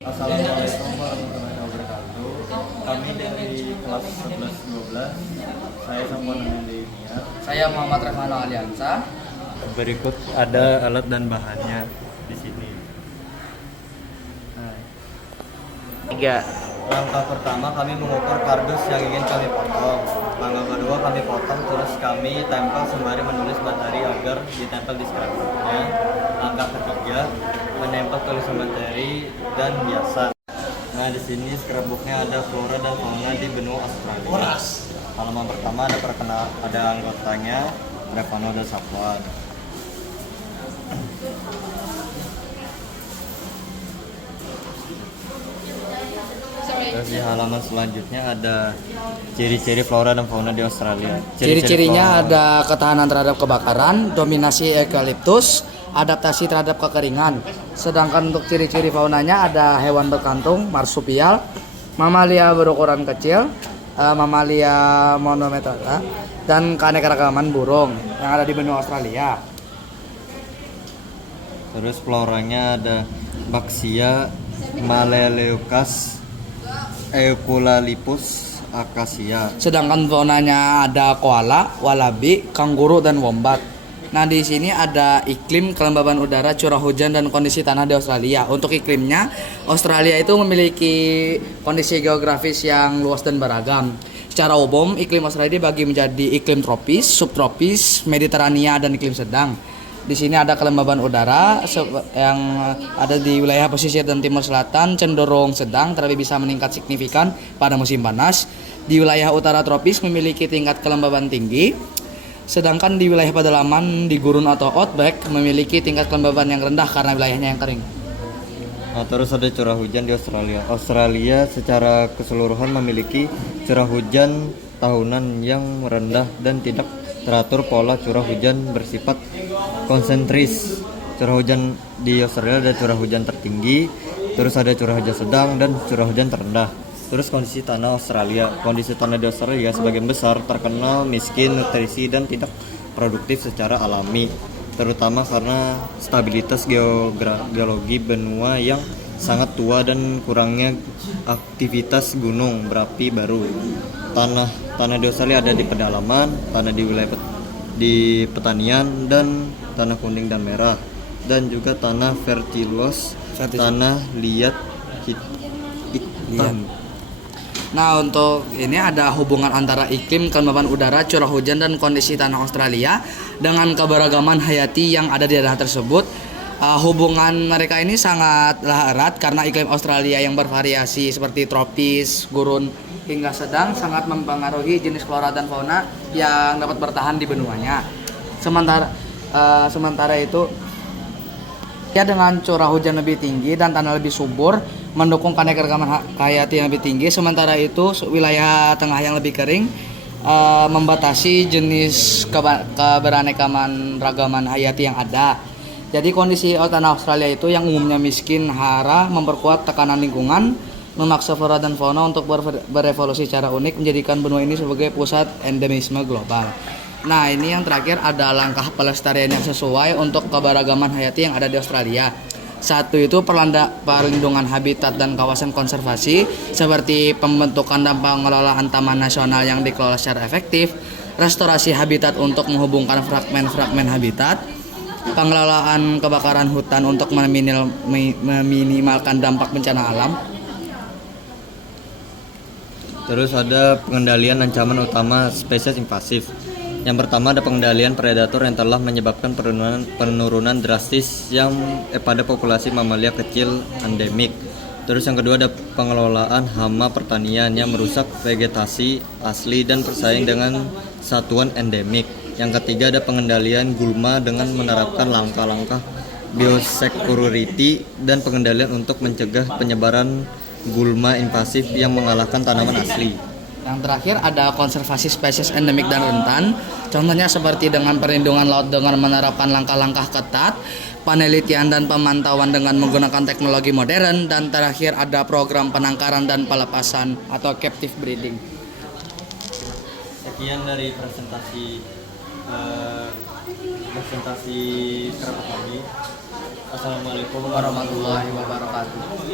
Assalamualaikum warahmatullahi wabarakatuh. Kami dari kelas 11-12. Saya Sapuan Niar. Saya Muhammad Revano Aliansa. Berikut ada alat dan bahannya di sini. Langkah pertama kami mengukur kardus yang ingin kami potong. Langkah kedua kami potong terus kami tempel sembari menulis materi agar ditempel di scrapbooknya. Langkah ketiga menempel tulisan materi dan biasa. Nah di sini scrapbooknya ada flora dan fauna di benua Australia. Halaman pertama ada anggotanya Revano dan Sapuan. Terus di halaman selanjutnya ada ciri-ciri flora dan fauna di Australia. Ciri-cirinya ada ketahanan terhadap kebakaran, dominasi eukaliptus, adaptasi terhadap kekeringan. Sedangkan untuk ciri-ciri faunanya ada hewan berkantung, marsupial, mamalia berukuran kecil, mamalia monometala, dan keanekaragaman burung yang ada di benua Australia. Terus floranya ada Banksia, Maleleucas, Eucalyptus, Acacia. Sedangkan faunanya ada koala, walabi, kanguru, dan wombat. Nah, di sini ada iklim, kelembaban udara, curah hujan, dan kondisi tanah di Australia. Untuk iklimnya, Australia itu memiliki kondisi geografis yang luas dan beragam. Secara umum, iklim Australia dibagi menjadi iklim tropis, subtropis, mediterania, dan iklim sedang. Di sini ada kelembaban udara yang ada di wilayah pesisir dan timur selatan cenderung sedang, tetapi bisa meningkat signifikan pada musim panas. Di wilayah utara tropis memiliki tingkat kelembaban tinggi. Sedangkan di wilayah pedalaman di gurun atau outback memiliki tingkat kelembaban yang rendah karena wilayahnya yang kering. Nah, terus ada curah hujan di Australia. Australia secara keseluruhan memiliki curah hujan tahunan yang rendah dan tidak teratur. Pola curah hujan bersifat konsentris. Curah hujan di Australia ada curah hujan tertinggi, terus ada curah hujan sedang dan curah hujan terendah. Terus kondisi tanah Australia. Kondisi tanah di Australia sebagian besar terkenal miskin nutrisi dan tidak produktif secara alami, terutama karena stabilitas geologi benua yang sangat tua dan kurangnya aktivitas gunung berapi baru. Tanah di Australia ada di pedalaman, tanah di wilayah di pertanian, dan tanah kuning dan merah, dan juga tanah vertilos, tanah liat hitam. Nah, untuk ini ada hubungan antara iklim, kelembaban udara, curah hujan, dan kondisi tanah Australia dengan keberagaman hayati yang ada di daerah tersebut. Hubungan mereka ini sangatlah erat karena iklim Australia yang bervariasi seperti tropis, gurun, hingga sedang sangat mempengaruhi jenis flora dan fauna yang dapat bertahan di benuanya. Sementara itu ya, dengan curah hujan lebih tinggi dan tanah lebih subur mendukung keanekaragaman hayati yang lebih tinggi. Sementara itu wilayah tengah yang lebih kering membatasi jenis keberanekaman ragaman hayati yang ada. Jadi kondisi tanah Australia itu yang umumnya miskin hara memperkuat tekanan lingkungan, memaksa flora dan fauna untuk berevolusi secara unik, menjadikan benua ini sebagai pusat endemisme global. Nah, ini yang terakhir ada langkah pelestarian yang sesuai untuk keberagaman hayati yang ada di Australia. Satu itu perlindungan habitat dan kawasan konservasi seperti pembentukan dan pengelolaan taman nasional yang dikelola secara efektif, restorasi habitat untuk menghubungkan fragmen-fragmen habitat, pengelolaan kebakaran hutan untuk meminimalkan dampak bencana alam. Terus ada pengendalian ancaman utama spesies invasif. Yang pertama ada pengendalian predator yang telah menyebabkan penurunan drastis pada populasi mamalia kecil endemik. Terus yang kedua ada pengelolaan hama pertanian yang merusak vegetasi asli dan bersaing dengan satuan endemik. Yang ketiga ada pengendalian gulma dengan menerapkan langkah-langkah biosecurity dan pengendalian untuk mencegah penyebaran gulma invasif yang mengalahkan tanaman asli. Yang terakhir ada konservasi spesies endemik dan rentan. Contohnya seperti dengan perlindungan laut dengan menerapkan langkah-langkah ketat, penelitian dan pemantauan dengan menggunakan teknologi modern, dan terakhir ada program penangkaran dan pelepasan atau captive breeding. Sekian dari presentasi kerabat kami. Assalamualaikum Warahmatullahi wabarakatuh.